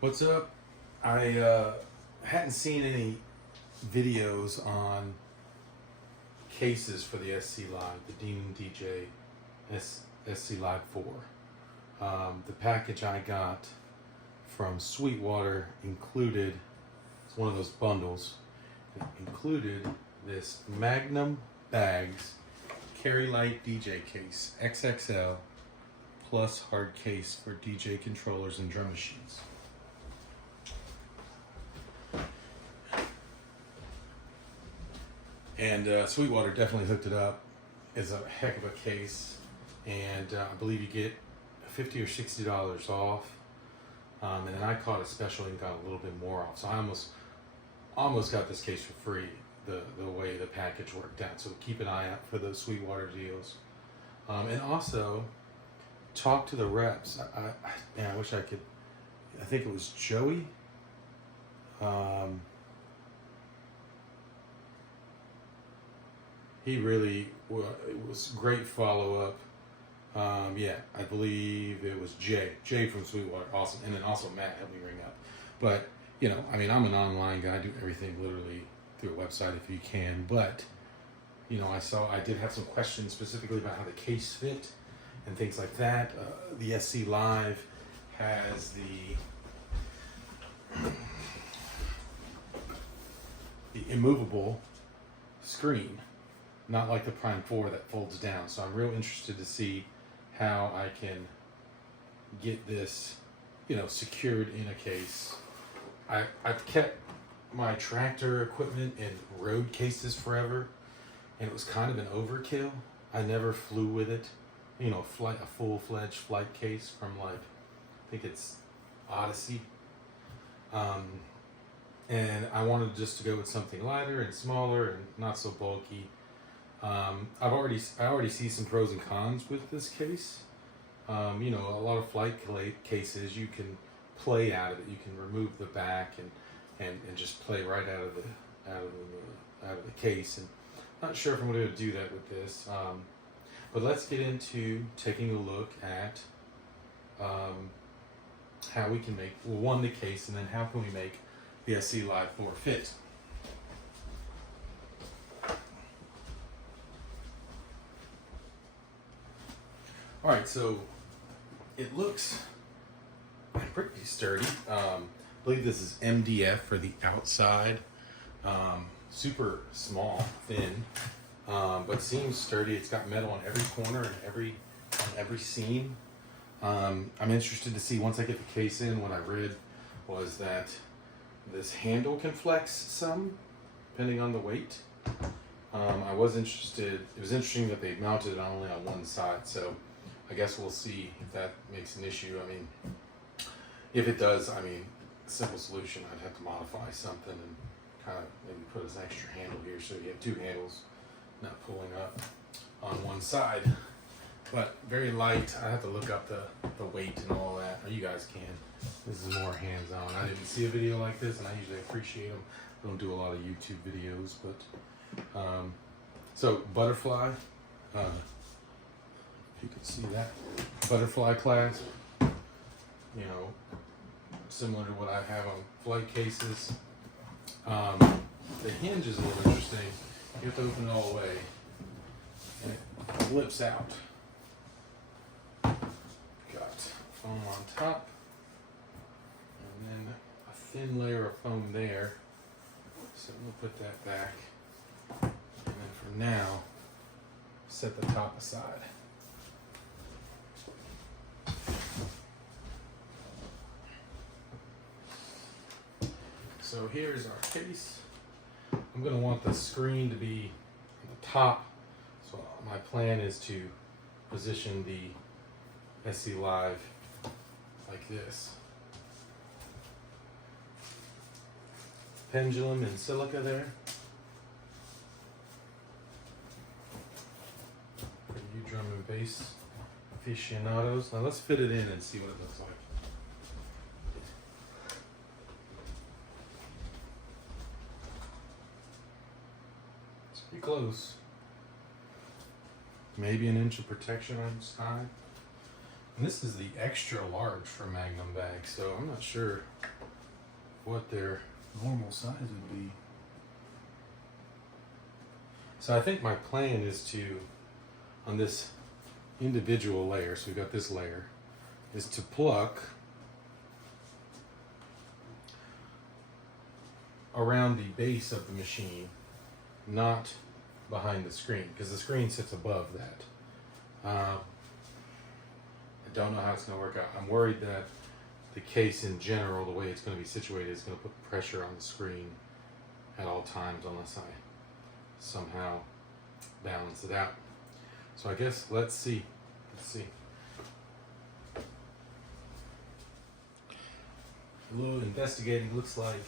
What's up? I hadn't seen any videos on cases for the SC Live, the Denon DJ SC Live 4. The package I got from Sweetwater included, it's one of those bundles, it included this Magnum Bags Carry-Lite DJ case, XXL, plus hard case for DJ controllers and drum machines. And Sweetwater definitely hooked it up. It's a heck of a case, and I believe you get $50 or $60 off. And then I caught a special and got a little bit more off. So I almost got this case for free. The way the package worked out. So keep an eye out for those Sweetwater deals. And also talk to the reps. I wish I could. I think it was Joey. He really it was great follow-up. Yeah, I believe it was Jay from Sweetwater, awesome, and then also Matt helped me ring up. But I mean, I'm an online guy. I do everything literally through a website if you can. But I did have some questions specifically about how the case fit and things like that. The SC Live has the immovable screen, not like the Prime 4 that folds down. So I'm real interested to see how I can get this, secured in a case. I've kept my tractor equipment in road cases forever, and it was kind of an overkill. I never flew with it. A full-fledged flight case from I think it's Odyssey. And I wanted just to go with something lighter and smaller and not so bulky. I already see some pros and cons with this case. A lot of flight cases you can play out of it. You can remove the back and just play right out of the case. And not sure if I'm going to do that with this. But let's get into taking a look at how we can make the case, and then how can we make the SC Live 4 fit. All right, so it looks pretty sturdy. I believe this is MDF for the outside. Super small, thin, but seems sturdy. It's got metal on every corner and every seam. I'm interested to see, once I get the case in, what I read was that this handle can flex some, depending on the weight. I was interested. It was interesting that they mounted it only on one side, so I guess we'll see if that makes an issue. I mean, if it does, simple solution, I'd have to modify something and kind of maybe put an extra handle here so you have two handles, not pulling up on one side. But very light. I have to look up the weight and all that. You guys can. This is more hands-on. I didn't see a video like this, and I usually appreciate them. I don't do a lot of YouTube videos, but so butterfly. If you can see that butterfly clasp, similar to what I have on flight cases. The hinge is a little interesting. You have to open it all the way, and it flips out. Got foam on top, and then a thin layer of foam there. So we'll put that back, and then for now, set the top aside. So here's our case. I'm going to want the screen to be on the top. So my plan is to position the SC Live like this. Pendulum in silica there. For you drum and bass aficionados. Now let's fit it in and see what it looks like. Pretty close. Maybe an inch of protection on each side. And this is the extra large for Magnum bag, so I'm not sure what their normal size would be. So I think my plan is to, on this individual layer, so we've got this layer, is to pluck around the base of the machine, not behind the screen, because the screen sits above that. I don't know how it's going to work out. I'm worried that the case in general, the way it's going to be situated, is going to put pressure on the screen at all times unless I somehow balance it out. So I guess let's see. A little investigating looks like,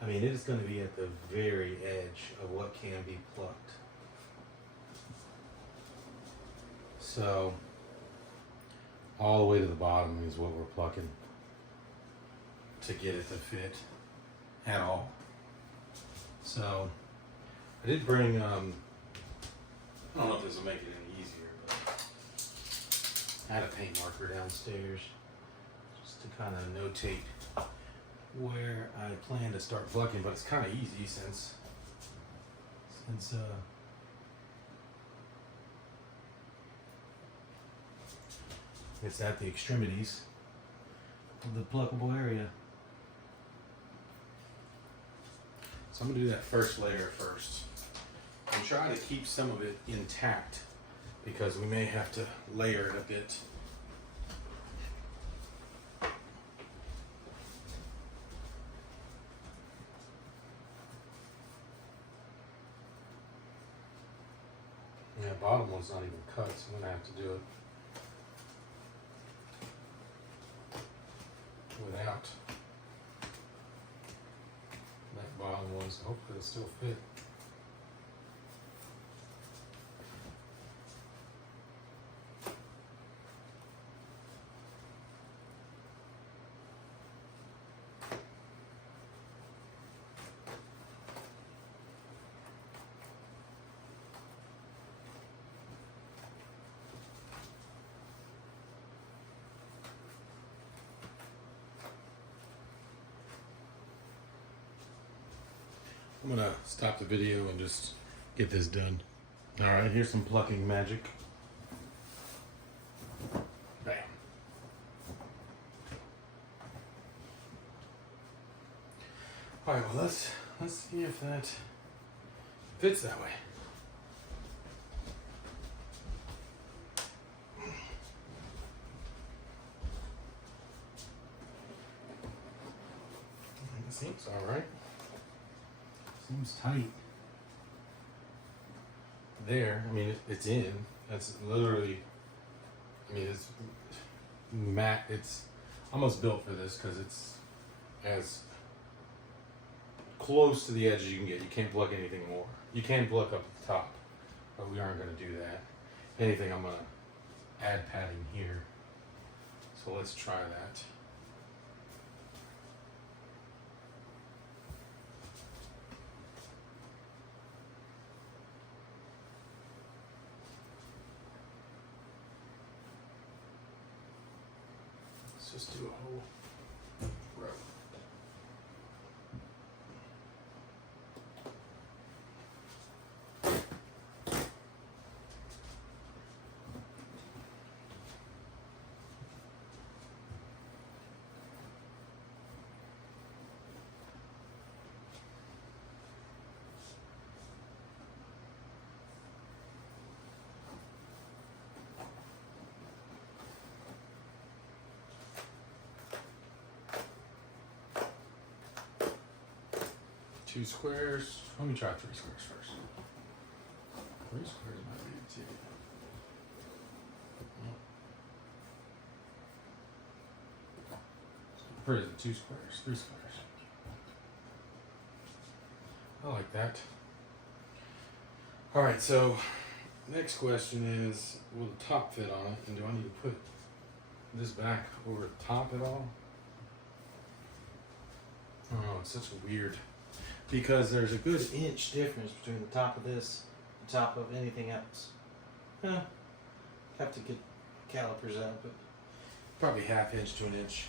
I mean, it is going to be at the very edge of what can be plucked. So all the way to the bottom is what we're plucking to get it to fit at all. So I did bring, I don't know if this will make it any easier, but I had a paint marker downstairs just to kind of notate where I plan to start plucking, but it's kind of easy since it's at the extremities of the pluckable area. So I'm gonna do that first layer first and try to keep some of it intact because we may have to layer it a bit. Yeah, bottom one's not even cut, so I'm gonna have to do it without that bottom one, so hopefully it'll still fit. I'm gonna stop the video and just get this done. All right, here's some plucking magic. Bam. All right, well let's see if that fits that way. It seems all right. Seems tight. There, I mean, it's in. That's literally, I mean, it's matte. It's almost built for this because it's as close to the edge as you can get. You can't pluck anything more. You can pluck up at the top, but we aren't going to do that. If anything, I'm going to add padding here. So let's try that. Just do a whole row. Two squares. Let me try 3 squares first. 3 squares might be too. Or is it 2 squares? 3 squares. I like that. All right, so next question is, will the top fit on it? And do I need to put this back over the top at all? Oh, it's such a weird, because there's a good inch difference between the top of this and the top of anything else. Have to get calipers out, but probably 1/2 inch to 1 inch.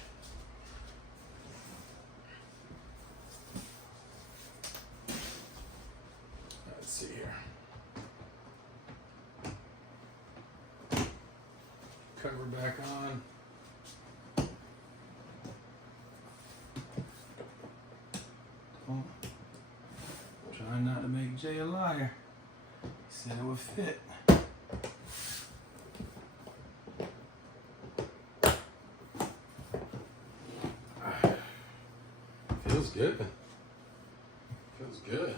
Let's see here. Cover back on. Oh, trying not to make Jay a liar. He said it would fit. Feels good. Feels good.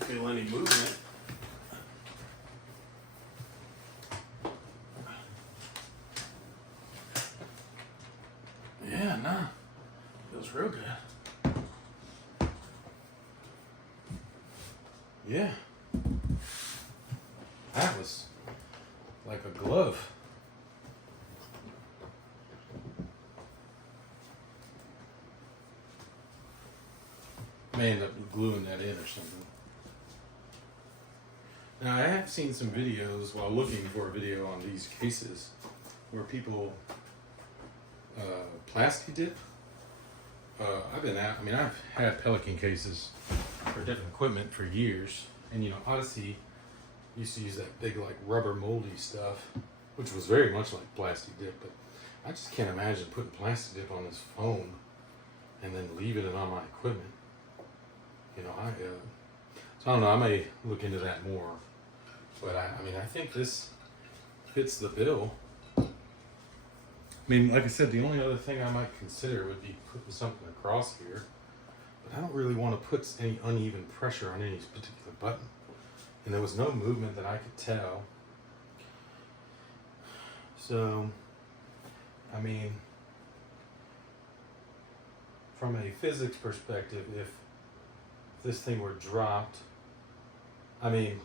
Feel any movement. Yeah, nah. Feels real good. Yeah. That was like a glove. May end up gluing that in or something. Now I have seen some videos while looking for a video on these cases where people plastic dip. I've had Pelican cases for different equipment for years, and you know, Odyssey used to use that big like rubber moldy stuff, which was very much like plastic dip, but I just can't imagine putting plastic dip on this foam and then leaving it on my equipment. You know, so I don't know, I may look into that more, but I think this fits the bill. I mean, like I said, the only other thing I might consider would be putting something across here, but I don't really want to put any uneven pressure on any particular button. And there was no movement that I could tell. So, I mean, from a physics perspective, if this thing were dropped, I mean,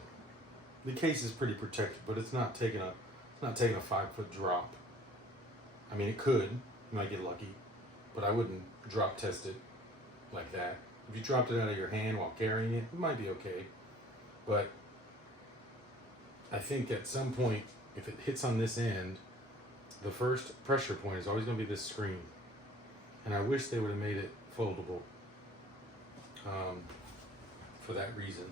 the case is pretty protected, but it's not taking a 5-foot drop. I mean, it could, you might get lucky, but I wouldn't drop test it like that. If you dropped it out of your hand while carrying it, it might be okay. But I think at some point, if it hits on this end, the first pressure point is always going to be this screen. And I wish they would have made it foldable for that reason.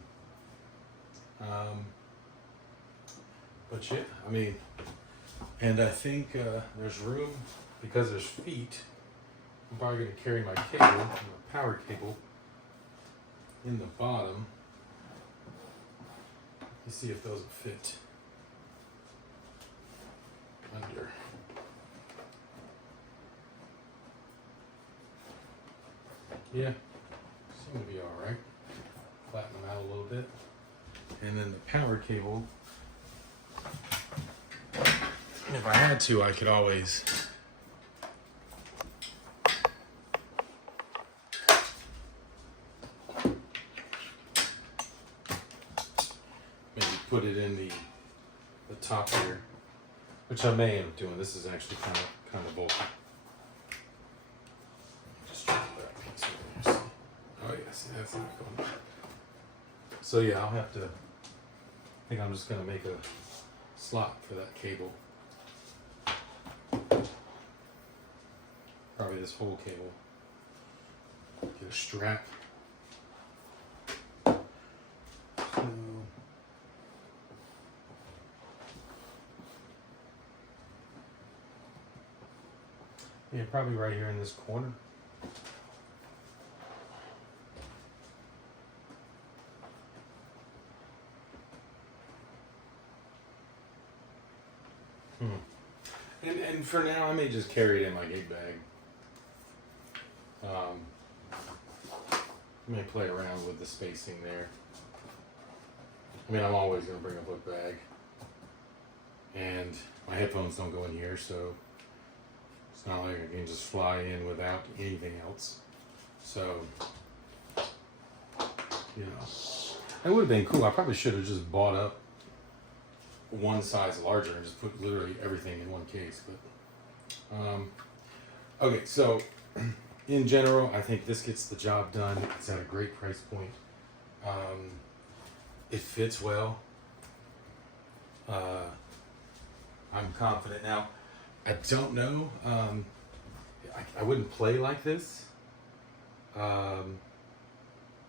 But yeah, I mean, and I think there's room, because there's feet. I'm probably going to carry my cable, my power cable, in the bottom. Let's see if those will fit under. Yeah, seem to be all right. Flatten them out a little bit. And then the power cable, if I had to, I could always maybe put it in the top here, which I may end up doing. This is actually kind of bulky. Just try that piece over there. Oh yeah, see, that's not going. So yeah, I'll have to. I think I'm just gonna make a slot for that cable. Probably this whole cable. Get a strap. So, yeah, probably right here in this corner. And for now, I may just carry it in my gig bag. I may play around with the spacing there. I mean, I'm always going to bring a book bag. And my headphones don't go in here, so it's not like I can just fly in without anything else. So, you know, it would have been cool. I probably should have just bought up one size larger and just put literally everything in one case. But okay, so in general, I think this gets the job done. It's at a great price point. It fits well. I'm confident. Now, I don't know. I wouldn't play like this.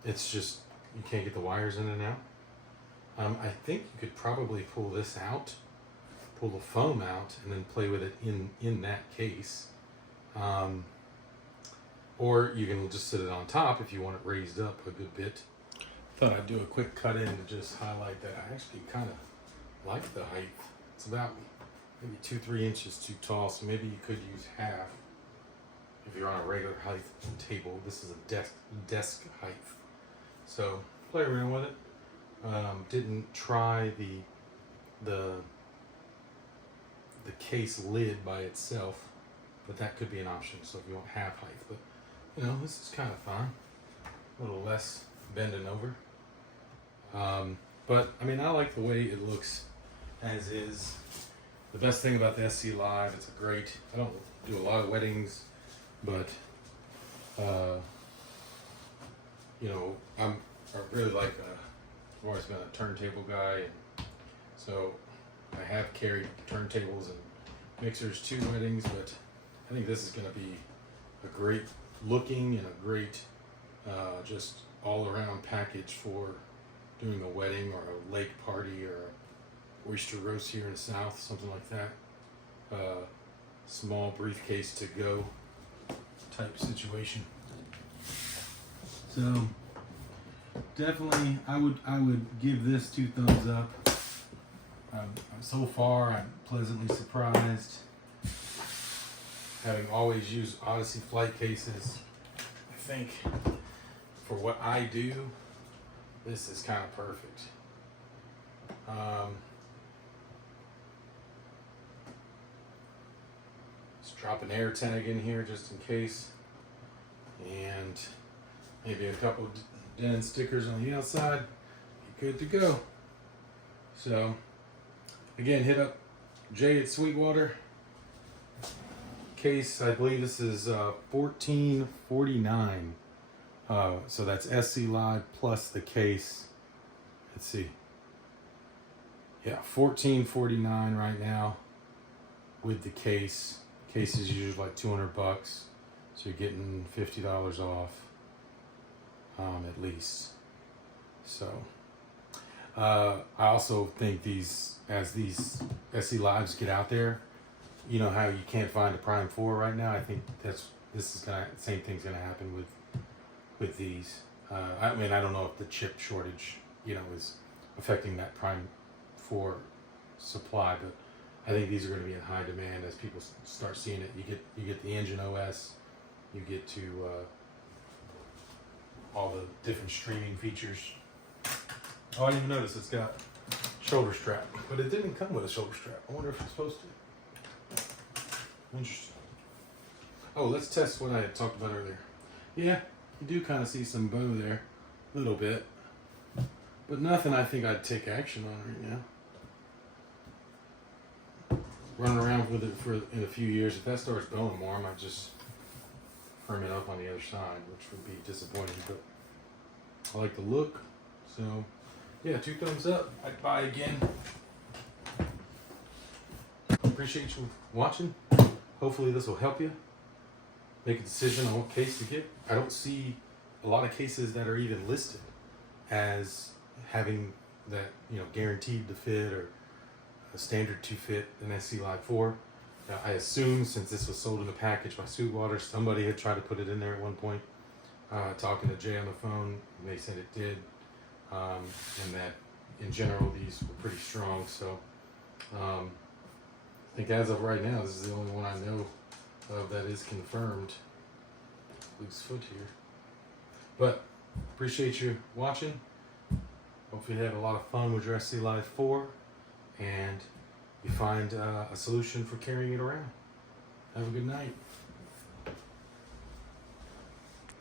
It's just, you can't get the wires in and out. I think you could probably pull this out, pull the foam out, and then play with it in that case. Or you can just sit it on top if you want it raised up a good bit. Thought I'd do a quick cut in to just highlight that I actually kind of like the height. It's about maybe 2-3 inches too tall, so maybe you could use half if you're on a regular height table. This is a desk height. So play around with it. Didn't try the case lid by itself, but that could be an option. So if you want half height, but you know, this is kind of fun. A little less bending over. But I mean, I like the way it looks as is. The best thing about the SC Live, it's a great, I don't do a lot of weddings, but you know, I really like I've always been a turntable guy, and so I have carried turntables and mixers to weddings, but I think this is going to be a great looking and a great just all around package for doing a wedding or a lake party or a oyster roast here in the South, something like that. Small briefcase to go type situation. So definitely, I would give this 2 thumbs up. So far, I'm pleasantly surprised. Having always used Odyssey flight cases, I think for what I do, this is kind of perfect. Let's drop an air tag in here just in case, and maybe a couple Denon stickers on the outside. Be good to go. So again, hit up Jay at Sweetwater. Case, I believe this is $14.49. So that's SC Live plus the case. Let's see. Yeah, $14.49 right now with the case. Case is usually like $200, so you're getting $50 off at least. So I also think as these SC Lives get out there, you know how you can't find a Prime 4 right now. I think same thing's gonna happen with these. I mean, I don't know if the chip shortage, you know, is affecting that Prime 4 supply, but I think these are going to be in high demand as people start seeing it. You get the engine OS, you get to all the different streaming features. Oh, I didn't even notice it's got shoulder strap, but it didn't come with a shoulder strap. I wonder if it's supposed to. Interesting. Oh, let's test what I had talked about earlier. Yeah, you do kind of see some bow there, a little bit, but nothing I think I'd take action on right now. Running around with it in a few years. If that starts bowing more, I might just firm it up on the other side, which would be disappointing, but I like the look. So yeah, 2 thumbs up. I'd buy again. Appreciate you watching. Hopefully this will help you make a decision on what case to get. I don't see a lot of cases that are even listed as having that, you know, guaranteed to fit or a standard to fit an SC Live 4. Now, I assume since this was sold in a package by Sweetwater, somebody had tried to put it in there at one point. Talking to Jay on the phone, and they said it did, and that in general these were pretty strong. So I think as of right now, this is the only one I know of that is confirmed. Loose foot here, but appreciate you watching. Hopefully you had a lot of fun with your SC Live 4, and you find a solution for carrying it around. Have a good night.